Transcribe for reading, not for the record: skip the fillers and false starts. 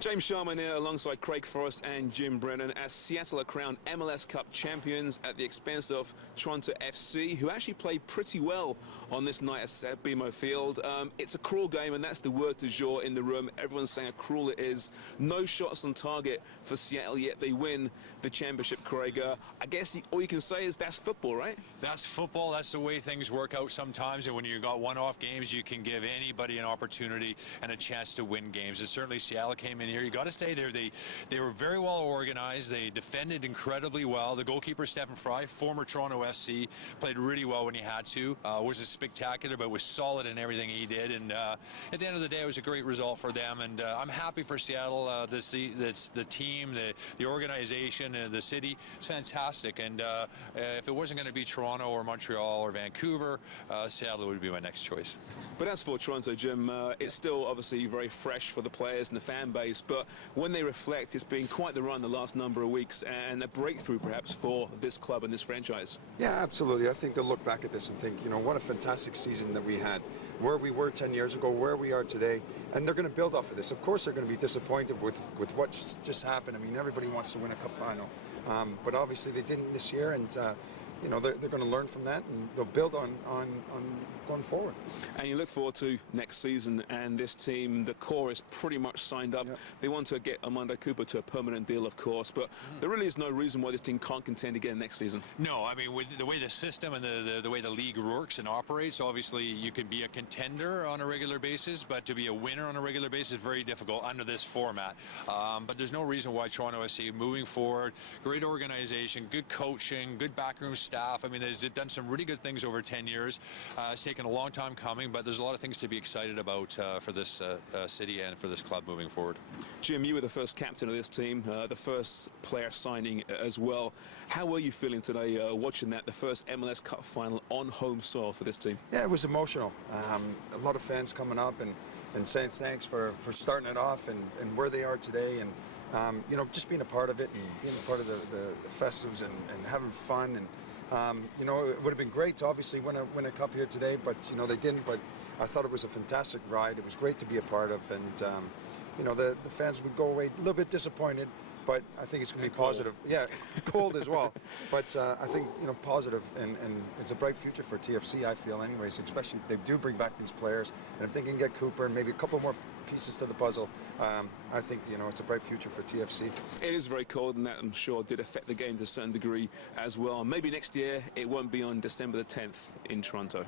James Sharma here alongside Craig Forrest and Jim Brennan as Seattle are crowned MLS Cup champions at the expense of Toronto FC, who actually played pretty well on this night at BMO Field. It's a cruel game, and that's the word du jour in the room. Everyone's saying how cruel it is. No shots on target for Seattle, yet they win the championship, Craig. I guess all you can say is that's football, right? That's football. That's the way things work out sometimes, and when you've got one-off games, you can give anybody an opportunity and a chance to win games. And certainly Seattle came in here. You got to stay there. They were very well organized. They defended incredibly well. The goalkeeper, Stephen Fry, former Toronto FC, played really well when he had to. Wasn't spectacular, but was solid in everything he did. And at the end of the day, it was a great result for them. And I'm happy for Seattle. The team, the organization, the city. It's fantastic. And if it wasn't going to be Toronto or Montreal or Vancouver, Seattle would be my next choice. But as for Toronto, Jim, it's still obviously very fresh for the players and the fan base. But when they reflect, it's been quite the run the last number of weeks, and a breakthrough perhaps for this club and this franchise. Yeah, absolutely. I think they'll look back at this and think, you know, what a fantastic season that we had. Where we were 10 years ago, where we are today, and they're going to build off of this. Of course, they're going to be disappointed with what just happened. I mean, everybody wants to win a cup final, but obviously they didn't this year, and you know, they're going to learn from that, and they'll build on going forward. And you look forward to next season, and this team, the core is pretty much signed up. Yep. They want to get Armando Cooper to a permanent deal, of course, but there really is no reason why this team can't contend again next season. No, I mean, with the way the system and the way the league works and operates, obviously you can be a contender on a regular basis, but to be a winner on a regular basis is very difficult under this format. But there's no reason why Toronto FC moving forward, great organization, good coaching, good backroom staff. I mean, they've done some really good things over 10 years. It's taken a long time coming, but there's a lot of things to be excited about for this city and for this club moving forward. Jim, you were the first captain of this team, the first player signing as well. How were you feeling today watching that, the first MLS Cup final on home soil for this team? Yeah, it was emotional. A lot of fans coming up and saying thanks for starting it off and where they are today, and you know, just being a part of it and being a part of the festives and having fun. And you know, it would have been great to obviously win a cup here today, but you know, they didn't. But I thought it was a fantastic ride. It was great to be a part of, and you know, the fans would go away a little bit disappointed, but I think it's going to be positive. Yeah, cold as well. But I think, you know, positive, and it's a bright future for TFC, I feel, anyways, especially if they do bring back these players, and if they can get Cooper and maybe a couple more pieces to the puzzle, I think, you know, it's a bright future for TFC. It is very cold, and that, I'm sure, did affect the game to a certain degree as well. Maybe next year it won't be on December the 10th in Toronto.